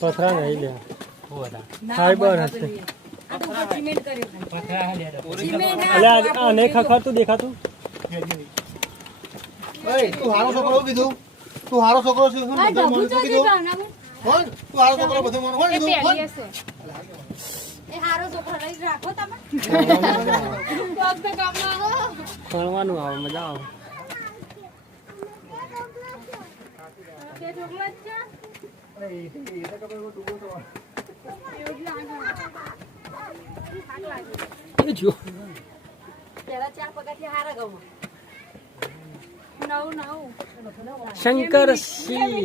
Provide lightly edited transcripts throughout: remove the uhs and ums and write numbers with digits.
પથરા નહીં લે ફાઈબર હશે આને ખખડતું દેખાતું તું હારો છોકરો કીધું તું હારો છોકરો છે તું હારો છોકરો બધું મને કોણ કીધું હારો છોકરો લઈ રાખો તમે ખણવાનું આવે મજા આવે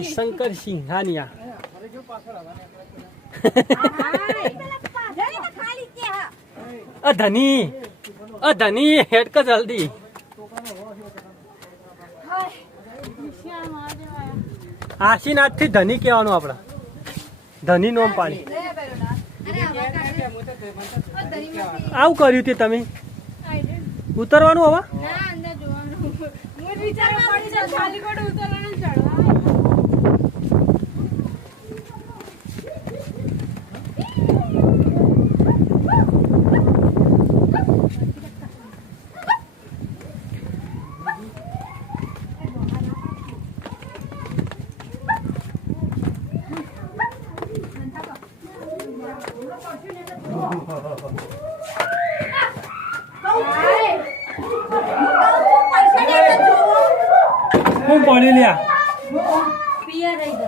શંકર સિંહાનિયા ધની હેડ ક જલ્દી આશીનાથ થી ધની કહેવાનું આપડે ધની નોમ પાડી આવું કર્યું તે તમે ઉતરવાનું હવે હું પડી લ્યા પિયર રહી દો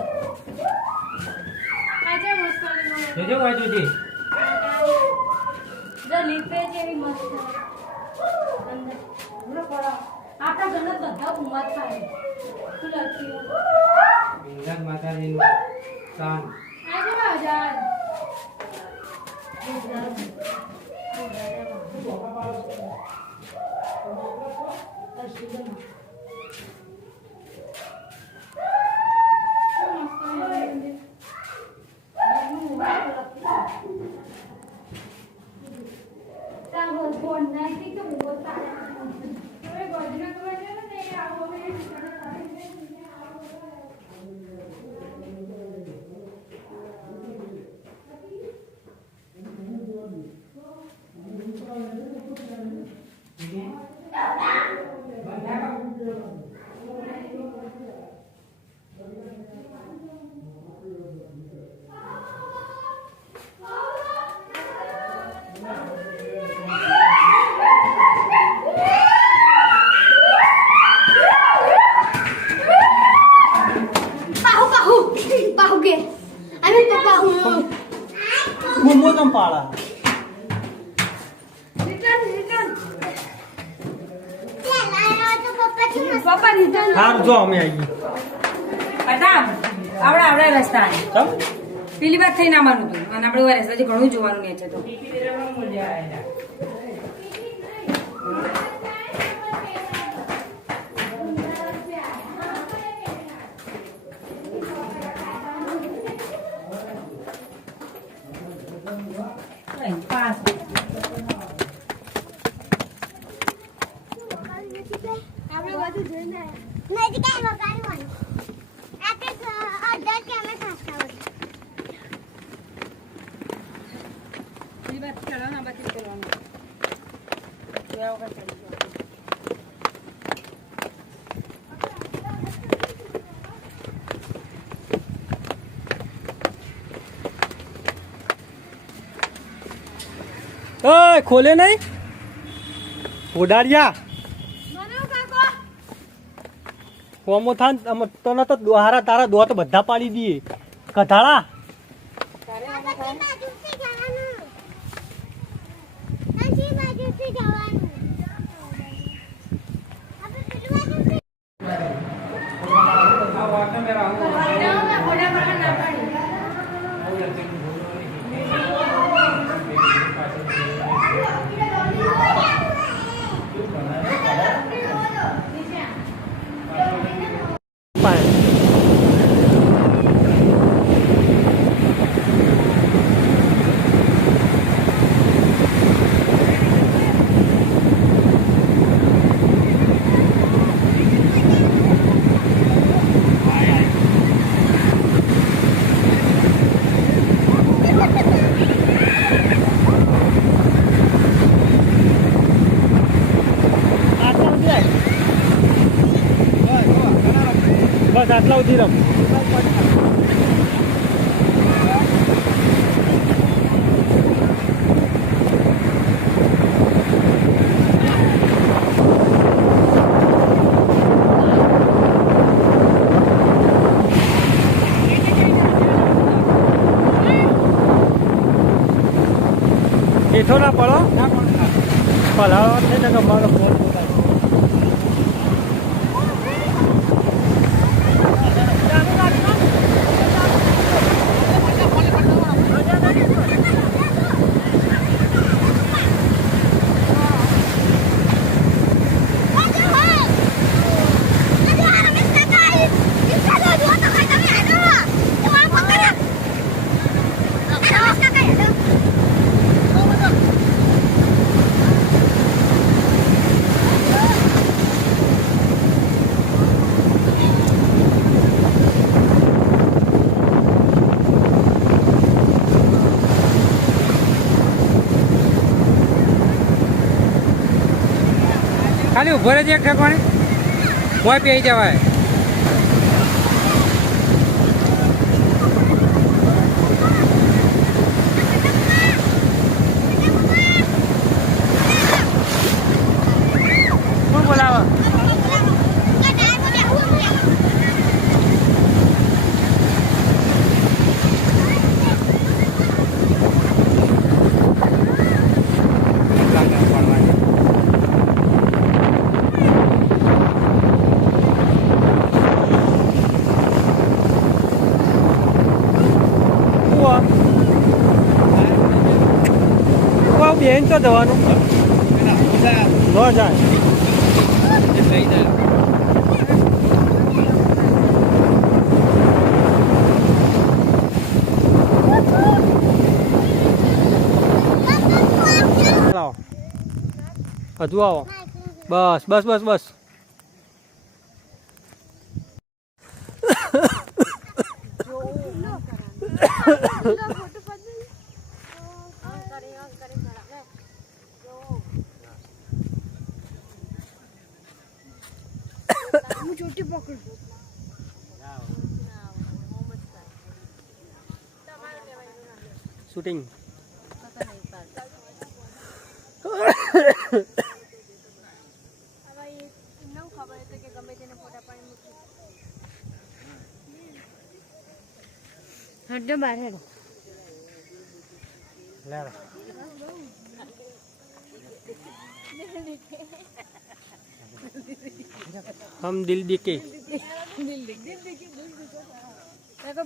આજે મસ્ત જોજો વાજોજી જો લીપે જેવી મસ્ત અંદર પૂરો પડો આપણા ઘરના બધા ઉમત થાય શું લખ્યું ઇન્દ્ર માતાજીનું શાન આજે બાજાર પાળા હાર જો અમે આવી આવડા રસ્તા પેલી વાત થઈને આવવાનું હતું અને આપણે રસ્તાથી ઘણું જોવાનું ને છે તો પાસ આપણે બધું જોઈને નથી કાઈ વગાડવાનું આપણે અડધા કે અમે ખાસ્તા હોય પેલી વાત ચડવાનું આ બાજુ કરવાનું જોયા વગર ચાલી ખોલે નહીં ઉડાડ્યા હોમો થાન તને તો દોહારા તારા દોત બધા પાડી દઈએ કથાળા બસ આટલા સુધી રમ. હેઠો ના પડો. પલાળો છે ને મારો ફોન બોલાય. ખાલી ઉભો રહેજે એક ઠેકાણે કોઈ પી જવાય. કોણ બોલાવે? બેન તો જવાનું ન જાય. હજુ આવો. બસ બસ બસ બસ. શૂટિંગ હડો બાર હેડો. હમ દિલ દીકે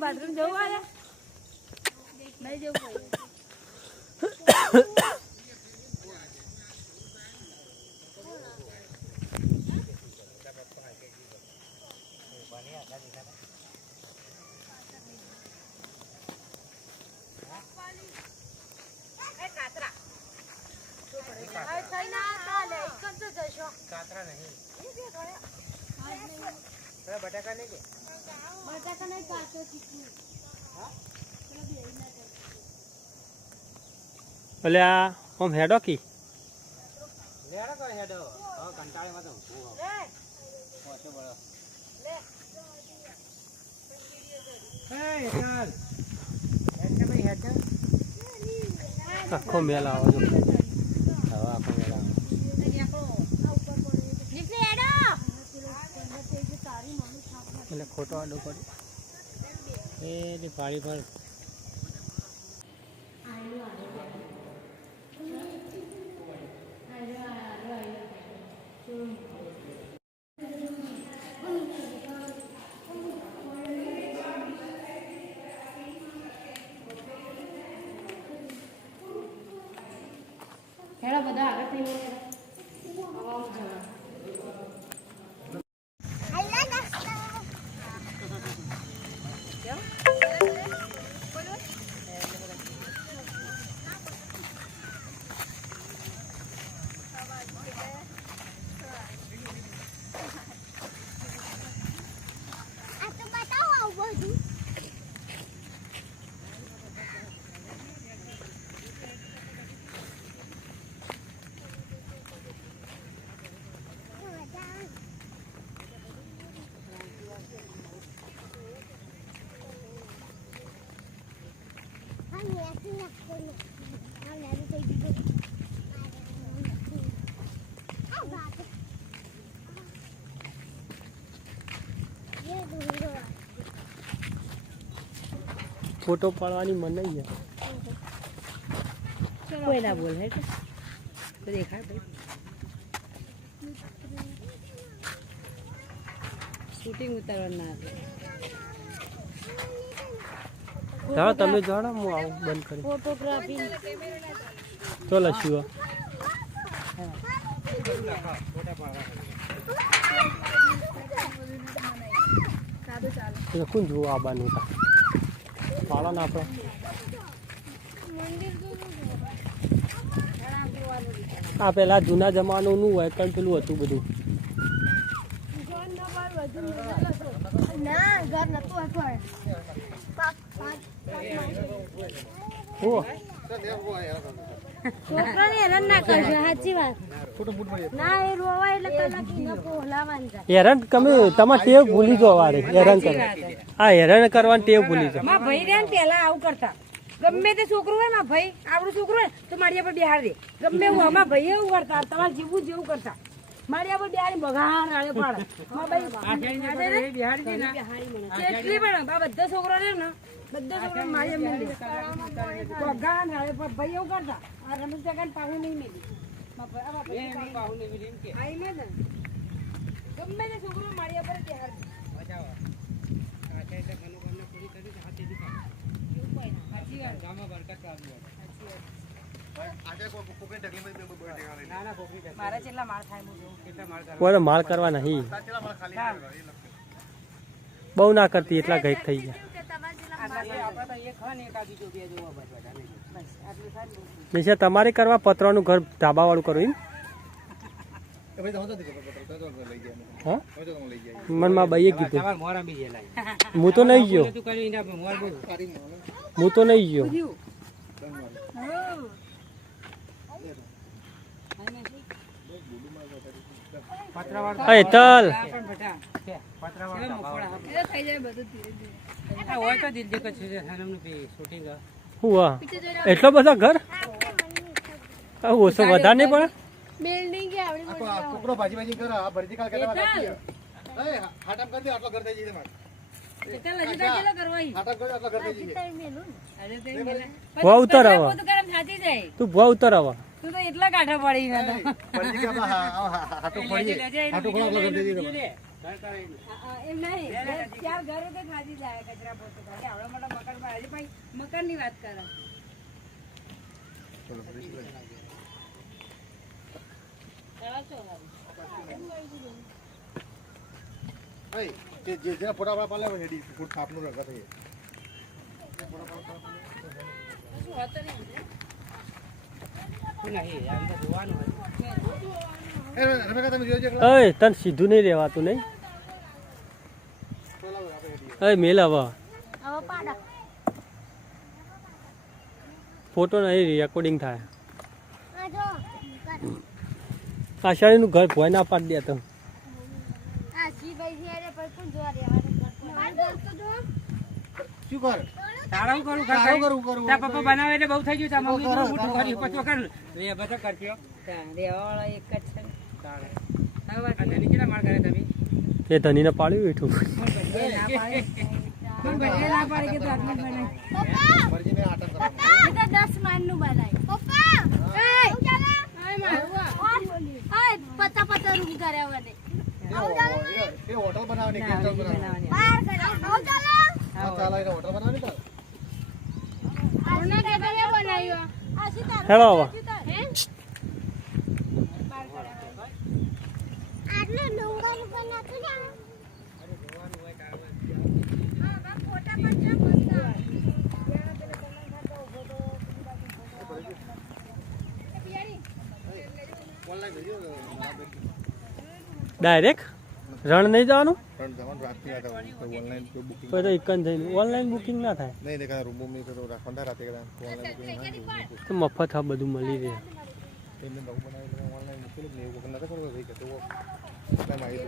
બાથરૂમ જવું આલે નહીં જવું પડે. બટાકા નહીં કે બટાકા નહીં કાચો ચીકુ. એટલે આ આમ હેડો કી લેડો કોઈ હેડો હવે કંટાળીમાં તો ઊભું હવે ઓછો બળો ચાલ હેડ ભાઈ હેડ આખો મેલ આવો છો. હવે આખો મેળા એટલે ખોટો આડો પડે એ પાણી પર હેડો બધા આગળ થઈ ગયા. ફોટો પાડવાની મનાઈ છે. કોઈ ના બોલ હે તો દેખાય ભાઈ શૂટિંગ ઉતારવાનું ના હતું. જાઓ તમે જાણો હું આવું બંધ કરી ફોટોગ્રાફી ચાલો શિવા કોણ જોવું આવવાનું હતા પાડો ને આપણે આ પેલા જૂના જમાનાનું હોય કારણ પેલું હતું બધું ના ઘર નતું છોકરાને હેરાન ના કરજો સાચી વાત ના એ રોવા એટલે કલાક પોહલાવાની જાય હેરાન તમે તમારે ટેવ ભૂલી જાઓ વારે હેરાન કરો હા હેરાન કરવાની ટેવ ભૂલી જાઓ માં ભાઈ રે ને પેલા આવું કરતા ગમે તે છોકરું હોય માં ભાઈ આપણું છોકરું હોય તો મારી પર બિહાર દે ગમે એવું આમાં ભાઈ એવું કરતા તમારે જીવવું જેવું કરતા મારી પર બિહારી બગાડ આળે પાડે કેટલી પણ આ બધા છોકરા રે ને બધા છોકરા મારી એમ મિલી બગાડ આળે પર ભાઈ એવું કરતા આ રમેશ કાકા પાહુ નહીં મિલી ગમે તે છોકરો મારી પર બિહાર દે મારા જેટલા માર થાય બોલો માલ કરવા નહીં બહુ ના કરતી એટલા ગઈ થઈ ગયા નિશા તમારે કરવા પતરાનું ઘર ધાબા વાળું કરવું હા મનમાં ભાઈએ કીધું હું તો નહીં ગયો હું તો નહીં ગયો હેતલ એટલો બધો ઘર ઓછો વધારે નહીં પડે બિલ્ડિંગ કે આવડી છોકરો ભાજી કરે આ ભરતી કાલ કરવા રાખી એ હાટમ કરી દે આટલો ઘર થઈ જશે મારે હાટમ કરી આટલો ઘર થઈ જશે ભુવા ઉતર આવા તું ભુવા ઉતર આવા તું તો એટલા કાઢા પડી ના ભરતી કે હાટો પડી હાટો કોણ આટલો ઘર થઈ જશે એમ નહીં ચાર ઘરે તો ખાધી જાય કચરા પોતું કાઢે આવડા મોટા મકાન માં આજે ભાઈ મકાન ની વાત કરે જે જેના ફોટા પાલે હેડી ફૂટ થાપનું રગા થઈ તને સીધું નહીં રહેવાતું નહીં મેલ હવે હવે પાડા ફોટો નહીં રેકોર્ડિંગ થાય આ જો આષાઢીનું ઘર ભોય ના પાડી દે તો આ જીભાઈ છે અરે પર કોણ જોવા દેવાનું માર ઘર તો જો શું કર તારું કરું તારું કરું તારા પપ્પા બનાવે એટલે બહુ થઈ ગયું તા મમ્મી તો મોટું કર્યું પછી કર રે બધા કરજો રેવાવાળા એક જ છે તારે હવે ધની કેટલા માર કરે તમે એ ધનીને પાડ્યું બેઠું ના પાડે કે તો આટલું બનાય પપ્પા મરજી મે આટમ કર એ તો 10 માન નું બનાય પપ્પા એ પતા પતા રૂમ કર્યા વને એ હોટલ બનાવવાની કે હોટલ બનાવવાની બહાર કર્યા આવ ચાલો ચાલો એ હોટલ બનાવવાની તો કોને કે બનાવ્યો આ સીતા હેલો આવા હે આટલો ડુંગર ઉપર નથી જા હા બા ફોટા પર જા ફોટા ડાયરેક્ટ રણ નહીં જવાનું પણ જવાનું રાતની રાત ઓનલાઈન કોઈ બુકિંગ તો એકન થઈને ઓનલાઈન બુકિંગ ના થાય નહીં દેખા રૂમ મે તો રાખવાના રાતે કદા ઓનલાઈન બુકિંગ તો મફત આ બધું મળી રહે એમને નવું બનાવેલું ઓનલાઈન મૂકેલું ને એવું નતો કરવો થઈ કે તો ટાઈમ આવી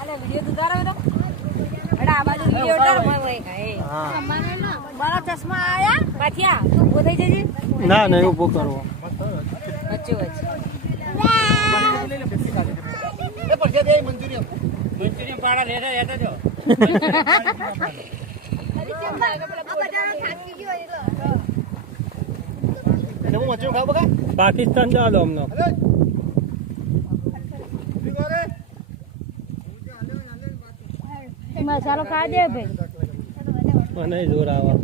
અલે વિડિયો તું તારો તો વિડીયો ઉતારો ભાઈ ભાઈ કાંઈ. હા મારા ચશ્મા આયા પાછ્યા તું ઊભો થઈ જજે ના નહીં ઊભો કરવો વચ્ચે વચ્ચે એ પડશે દે મંચુરિયન મંચુરિયન પાડા લેતા લેતા જો એને હું મચ્યું ખાવ બકા પાકિસ્તાન ચાલો અમને મસાલો ખા દે ભાઈ મને જોર આવા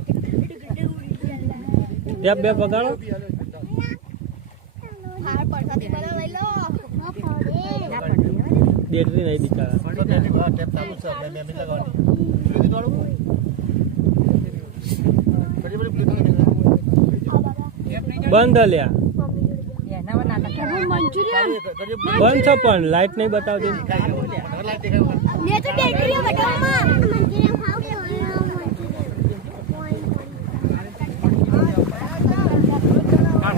ટેપ બે પગાડો બેટરી નહીં બિચારા ટેપ ચાલુ છે મેં મિલ લગાવવાની બ્લૂટૂથ વાળું બડી બડી બ્લૂટૂથ બંધ લ્યા એના નાટક મંચુરિયન બંધ છે પણ લાઈટ નહીં બતાવતી લાઈટ દેખાય ને તો બેટરી બટાવમાં મંચુરિયન ખાવ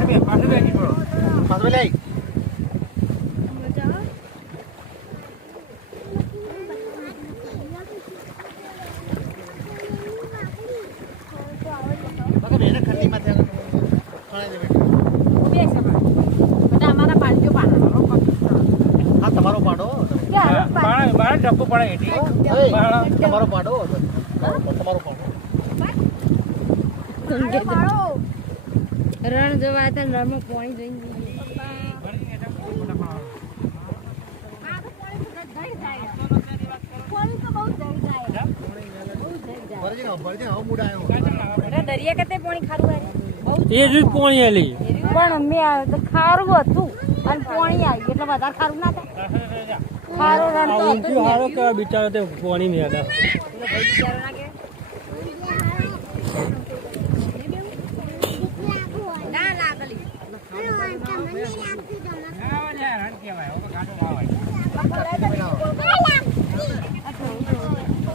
કે પાછળ બેસી પડો પાછો લઈ બકા મેને ખંડી માં થયા ખાણે દે બે સમા બધા અમારા પાડજો પાડો હા તમારો પાડો બાળા બાળા ડબ્બો પડે એટી તમારો પાડો તમારો પાડો રણ જવા હતા રણમાં પાણી જોઈને ભરજી મૂડ આવ્યો દરિયા કરતે પાણી ખારું આવે એ જ પોણી આલી પણ અમે આવ્યો તો ખારું હતું અને પાણી આવ્યું એટલે વધારે ખારું ના થાય ખારો રણ આ તો ઊંચું હારો કેવા બિચારો તે પોણી નહીં હતા બિચારો ના કે ના લાગલી રણ કહેવાય હવે ગાડો આવે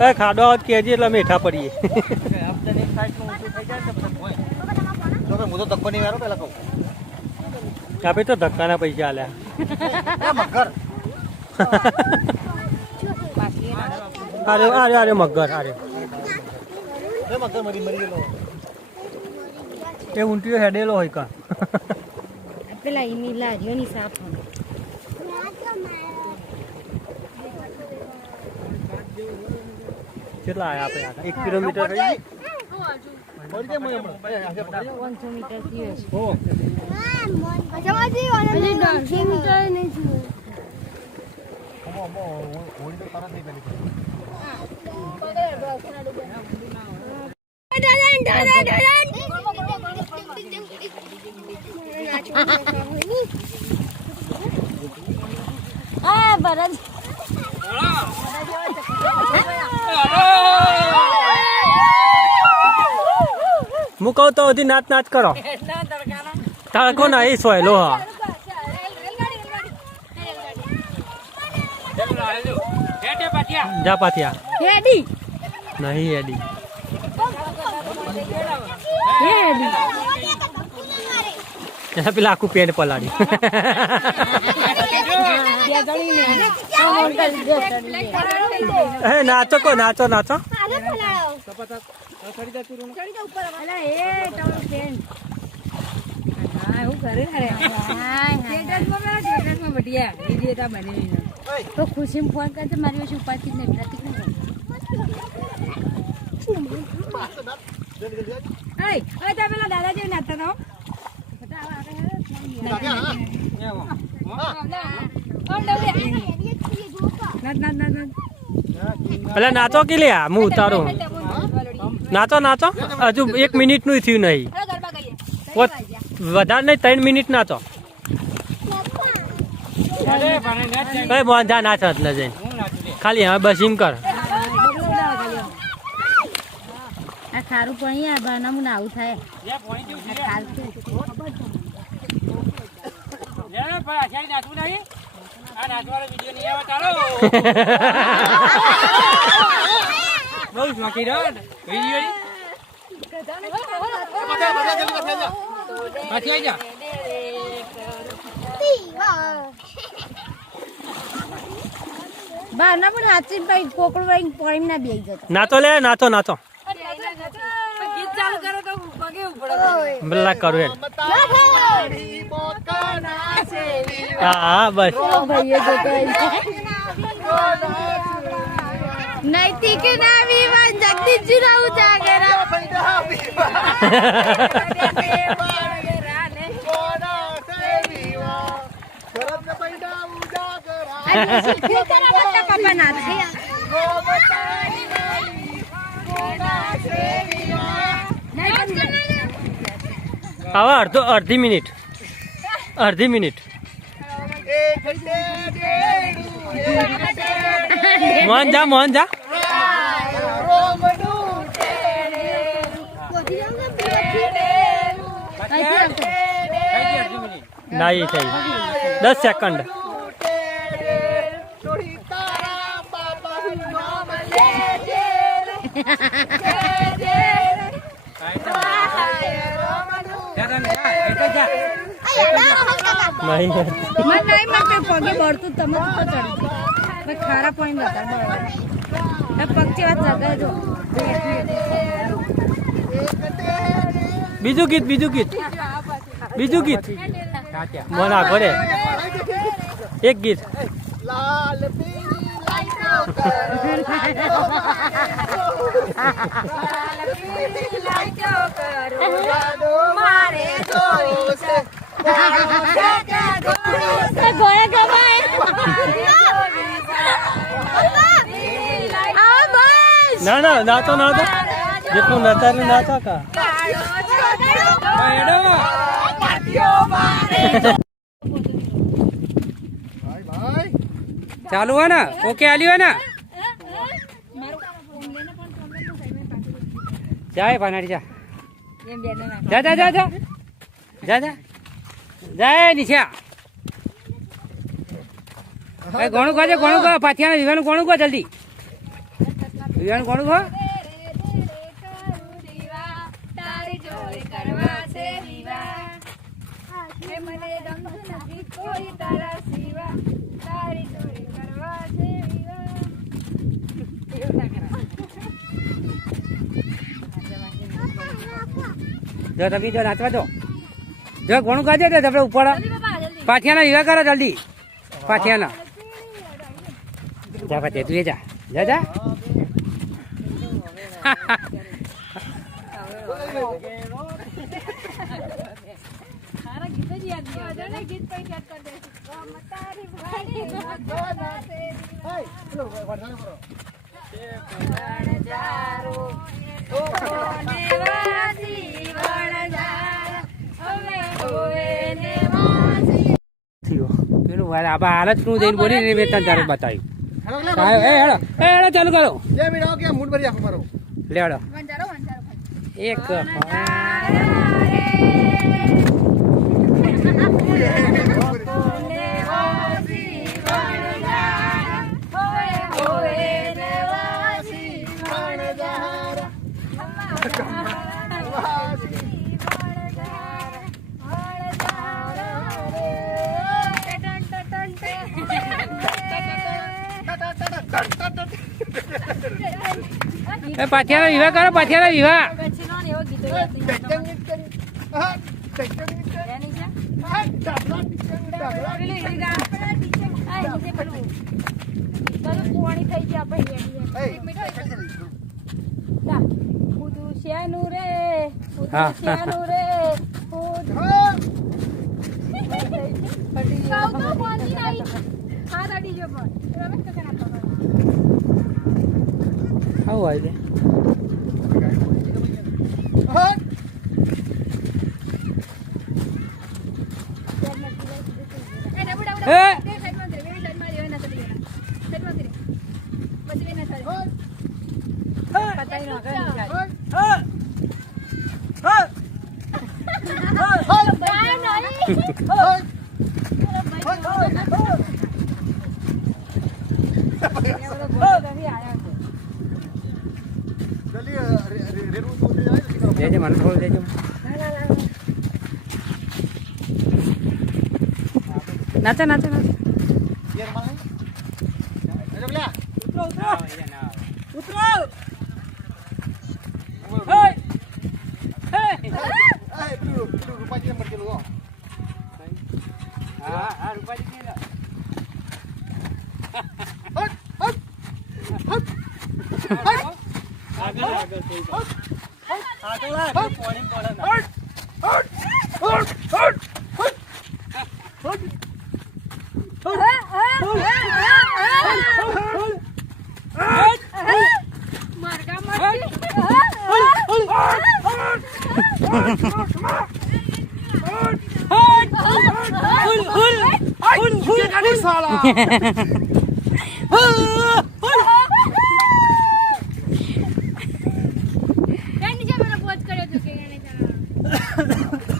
એ ખાડો આવત કેજી એટલે મેઠા પડીએ જો કે હું તો ધક્કો નહીં મારો પેલા કહું આપણે તો ધક્કાના પૈસા આલ્યા મગર અરે અરે અરે મગર અરે એ મગર મરી મરી ગયેલો એ ઊંટીઓ હેડેલો હોય કા પેલા ઈની લારીઓની સાફ કેટલા આયા આપણે 1 કિલોમીટર રહી મરી જાય મને હમણાં. 500 મીટર થયું હશે હો હોળી તો તરત નહીં પેલી હા ભરત હું કહું તો હજી નાચ નાચ કરો તડકો ના એ સોયલો હા હેટે પાટિયા જા પાથિયા હેડી નહીં હેડી હેડી એના પેલા આખું પેન્ટ પલાડી હે નાચો કો નાચો નાચો તો ખુશી ફોન કરશે મારી પાસે ઉપાડતી જ નહીં પ્રતિક પેલા દાદા જેવી નાચતા એટલે નાચો કે લ્યા હું ઉતારું નાચો નાચો હજુ 1 મિનિટ નું થયું નહીં વધારે નહીં 3 મિનિટ નાચો કઈ મોંધા નાચ જ ન જઈને ખાલી હવે બસ એમ કર આ ખારું પાણી આ બાનામાં આવું થાય નાચવું નહીં આ નાચવાળો વિડીયો નહીં આવે ચાલો બહુ શોખી રહ્યો વિડીયો પાછી આવી જા બહાર ના પણ હાચી ભાઈ કોકડું ભાઈ પોઈમ ના બેસી જતો નાચો લે નાચો નાચો ગીત ચાલુ કરો તો પગે ઉપડે બલ્લા કરું હેડ હા હા બસ ભાઈએ જતો નૈતિક ના વિવાન જગદીશજી ના ઉજાગરા પપ્પા ના હવે અડધી મિનિટ મોહન જા નહીં થઈ 10 સેકન્ડ નહીં પગે બળતું તમે તો ચડી ખારા પાણી બતા પગ વાત જગાજો બીજું ગીત મને આગો રે એક ગીત ના નાચો જેટલું નચારું નાચો કા ચાલુ है ना ओके आली है ना जाए बनाड़ी जा जा जा जा जा जा जा जाए निशा घणું કહો પાથિયાના વિવાનું ઘણું કહો જલ્દી વિવાનું ઘણું કહો જો તમે જો નાચવા દો જો ઘણું કાજે તો તમે ઉપર પાથિયાના વિવાહ કરો જલ્દી પાથિયાના જા પાથિયા તું એ જા પેલું આબા હાલત નું જઈને બોલી મેં તને તારે બતાવ્યું હેડો ચાલુ કરો લે હેડો એક પાથિયાનો વિવાહ કરો પાથિયાનો વિવાહ આવું આવી દેજે મને થોડું દેજો નાચો ઉતરો પેલું રૂપાજી નંબર કેલું હો. હા રૂપાજી કે આગળ આગળ થઈ જાય. આગળ આગળ પોણી પડે ના.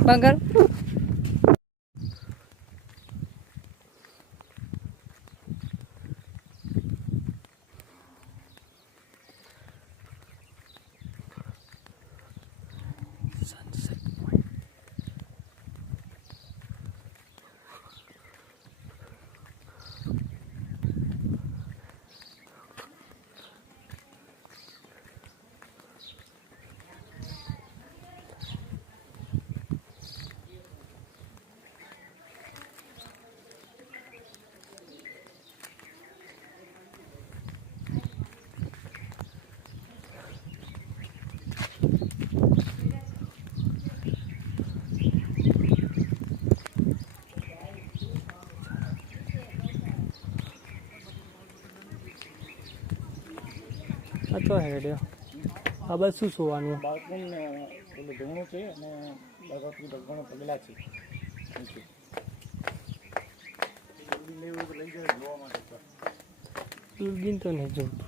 બંગર આ તો હેડ્યો. આ બસ શું જોવાનું? બાળકોને પેલું ધૂણું છે અને ભગવતી ભગવાન પગલા છે. દૂરબીન તો નહીં જોતું.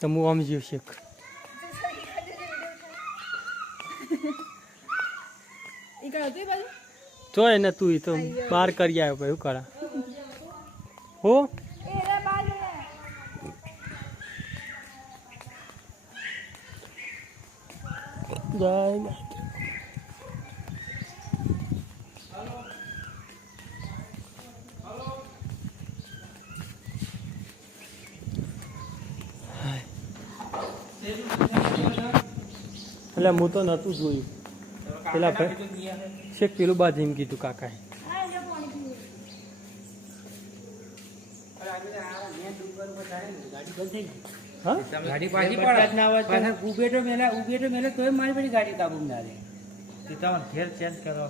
તો હું આમ જીવ શીખ. જોય ને તું તો બહાર કરી આવ્યો ભાઈ. શું કરા હો? જાય એટલે હું તો નહોતું જોયું. પેલા ભાઈ શેક પેલું બાદ એમ કીધું કાકાએ. હા ગાડી પાછી પડે ઉભેટો મેલે તોય મારી પેલી ગાડી કાબુ ના રે. ઘેર ચેન્જ કરો.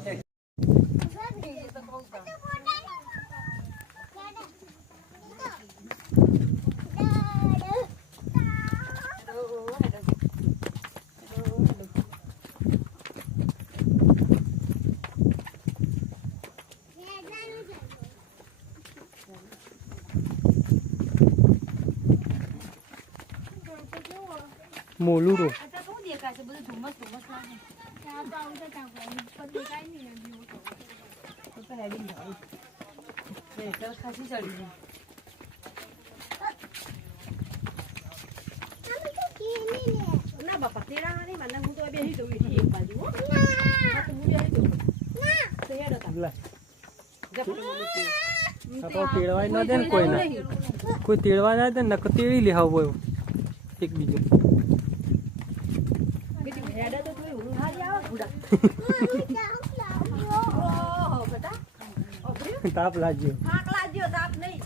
મોલું રો ના બાપા તેડા નહીં મને હું તો બેસી જઉં એક બાજુ હો. હું બેસી જઉં તો હેડ હતા તેડવાય ના દે ને કોઈ ના. કોઈ તેડવા ના દે ને નકર તેડી લે હાવ હોય એક બીજો. હેડ તો તું હું હાજી આવો બુડા ઓહો બેટા તાપ લાગ્યો. થાક લાગ્યો તાપ નહીં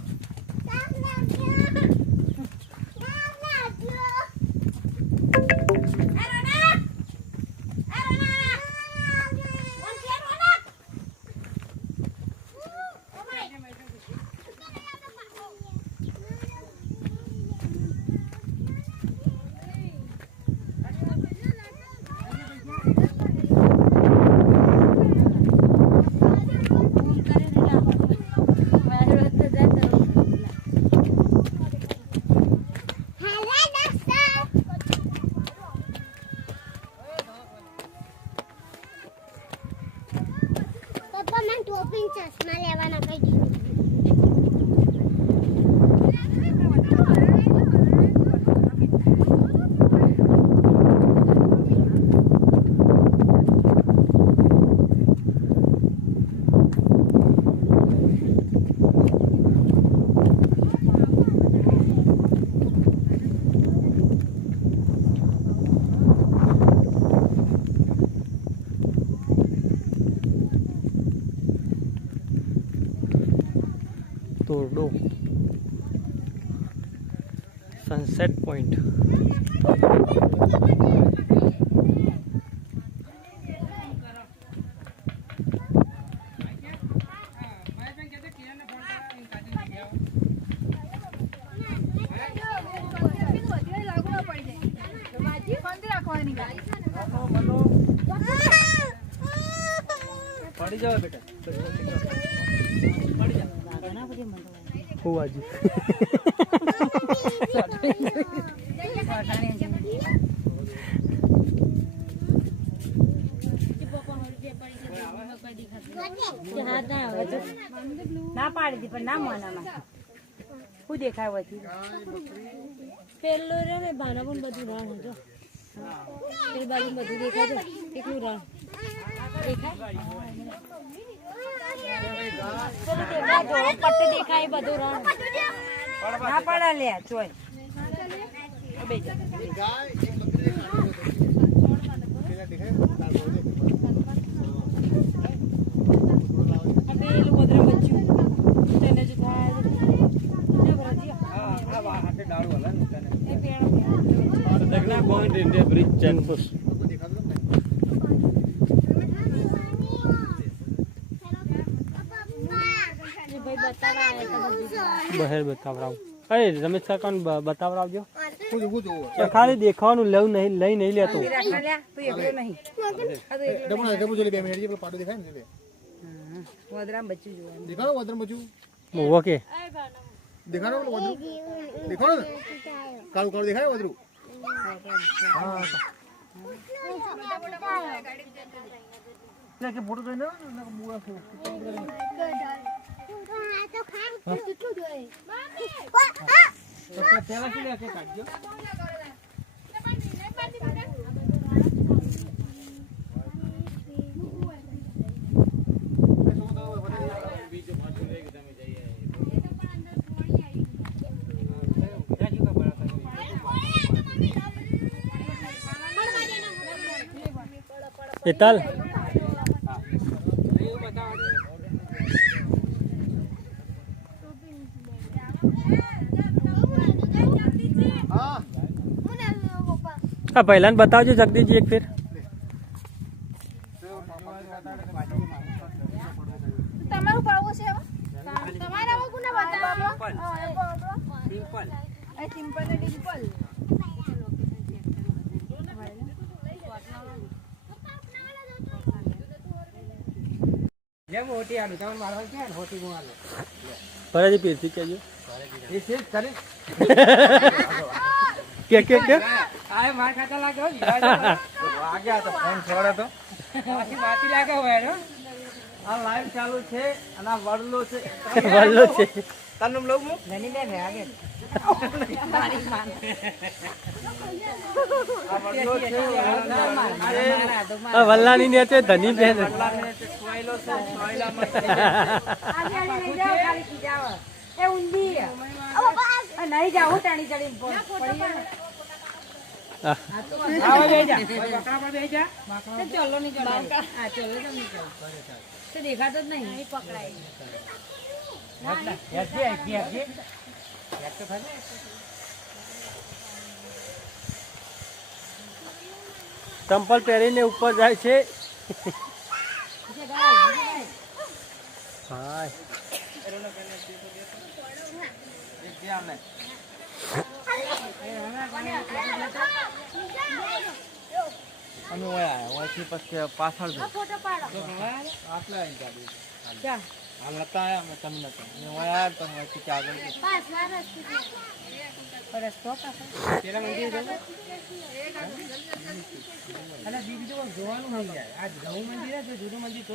તોરડો સનસેટ પોઈન્ટ. પડી જાવ બેટા ફુવાજી ના પાડી દી પણ ના મોનામાં શું દેખાય પછી પેલો રે ને ભાના પણ બધું રણ હતો પેલી બાજુ બધું દેખાય છે એકલું રણ દેખાય પટ્ટી દેખાય બધું રણ ના પાડા લે ચોય પેલું બધું બચ્યું તેને જ થાય બ્રિજ ચેકપોસ્ટ. બહાર બતાવરાવ. અરે રમેશ કાકા બતાવરાવજો. ખાલી દેખાવાનું લઈ નહીં લેતો. તું એકલો નહીં પાડો દેખાય ને વદરામ બચ્યું જોવાનું દેખાડો વદ્ર બચું ઓકે દેખાડો વદ્ર દેખાડો ને કાળું કાળું દેખાય વદ્રું કે ફોટો જોઈ લો એતાલ હા પહેલા બતાવજો જગદીશજી એક ફેર. તમારું પાવું છે તમારા આવો કોને બતાવો સિમ્પલ ને ડિમ્પલ જેમ હોટી આલું તમે મારવા ક્યાં હોટી હું આલું ફરાજી પીરથી કહેજો એ છે કરે કે આ માર ખાતા લાગે હો વાગ્યા તો ફોન છોડે તો બાકી બાકી લાગે હોય ને આ લાઈવ ચાલુ છે અને આ વડલો છે વાલો છે. તારું નામ લઉં ધની બે ભાગે આ વડલો છે આ વલ્લાની ને છે ધની બેન. સોયલો છે સોયલામાં ખાલી ખીજાવ એ ઊંધી નહીં જાવ ટાણી ચડી પડી આવો જઈ જા બકરા પર બેસી જા ચલો નહીં ચલો હા ચલો તો નહીં ચલો તો દેખાતો જ નહીં પકડાય ચંપલ પહેરીને ઉપર જાય છે. હા અમે ઓયથી પછી પાછળ ફોટો પાડો આટલા ગાડી હાલ નતા આયા અમે તમને નતા અમે ઓયા તમે ઓયથી આગળ પાસ મારસ રસ્તો પાછો પેલા મંદિર જવું અને બીજું તો જોવાનું હોય યાર આ જવું મંદિર છે જૂનું મંદિર તો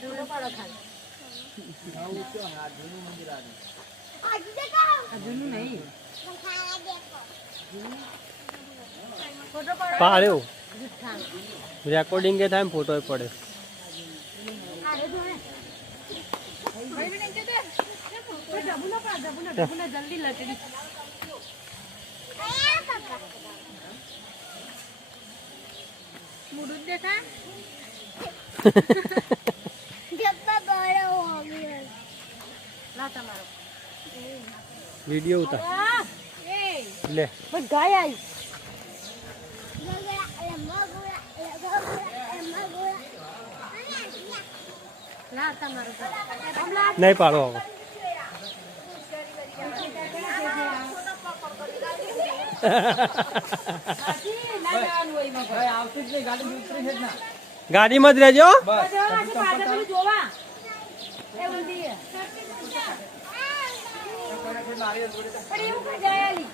ફોટો પાડો ખાલી આવું છે આ જૂનું મંદિર આ આજે દેખાવ આ જૂનું નહીં ફોટો પાડો પાડ્યો રેકોર્ડિંગ એ થાય ફોટો પડે. આરે જો હે ભાઈ બને કે દે ડબુના જલ્દી લટડી મુડું દેખા જબ્બા વિડીયો ઉતાર આ, લે બસ ગાય આવી લા તમારો હમણાં નહીં પાડો હવે ભાઈ આવતી જ નહીં ગાડી ઉતરી છે જ ના ગાડીમાં જ રહેજો બસ પાછળ પેલું જોવા એ બધી પણ એવું કઈ જાય આલી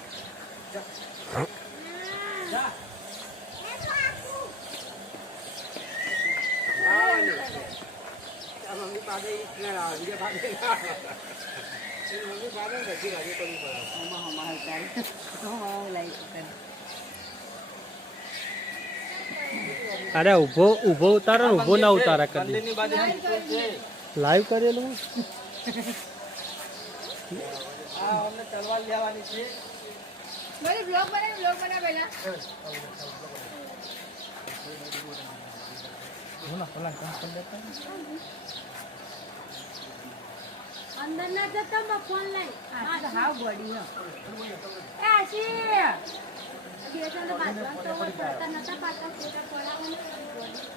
અરે ઊભો ઊભો ઉતારો ને ઊભો ના ઉતારા કરી મંદિરની બાજુ લાઈવ કરેલું આ અમને તલવાર લેવાની છે બધી બ્લોગ બના પહેલા અંદર ના જતા માં ફોન લઈ હાવ બોડી એ આશી બેસન તો બાજવા તો પડતા નતા પાડતા ફોટા પડાવવાનું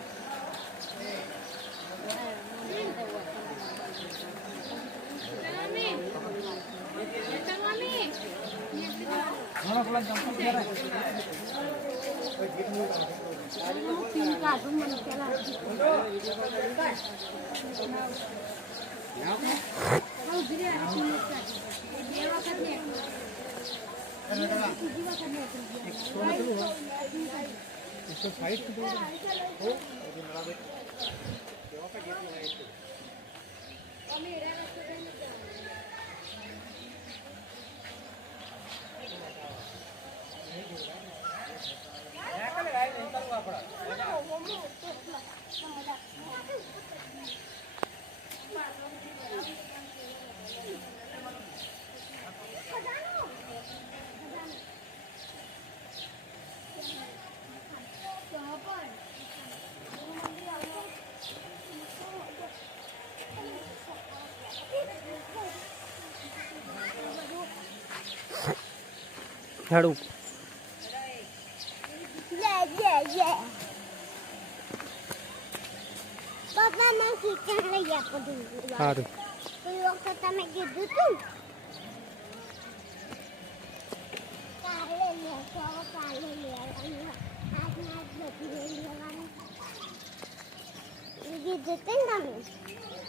ઝાડુ પપ્પા મેં કિચન લઈ આપો દીધું સારું કોઈ વખત તમે કીધું તું કાલે લેશો કાલે લેવાનું આજના જ બધી લઈ લેવાનું કીધું તું ને તમે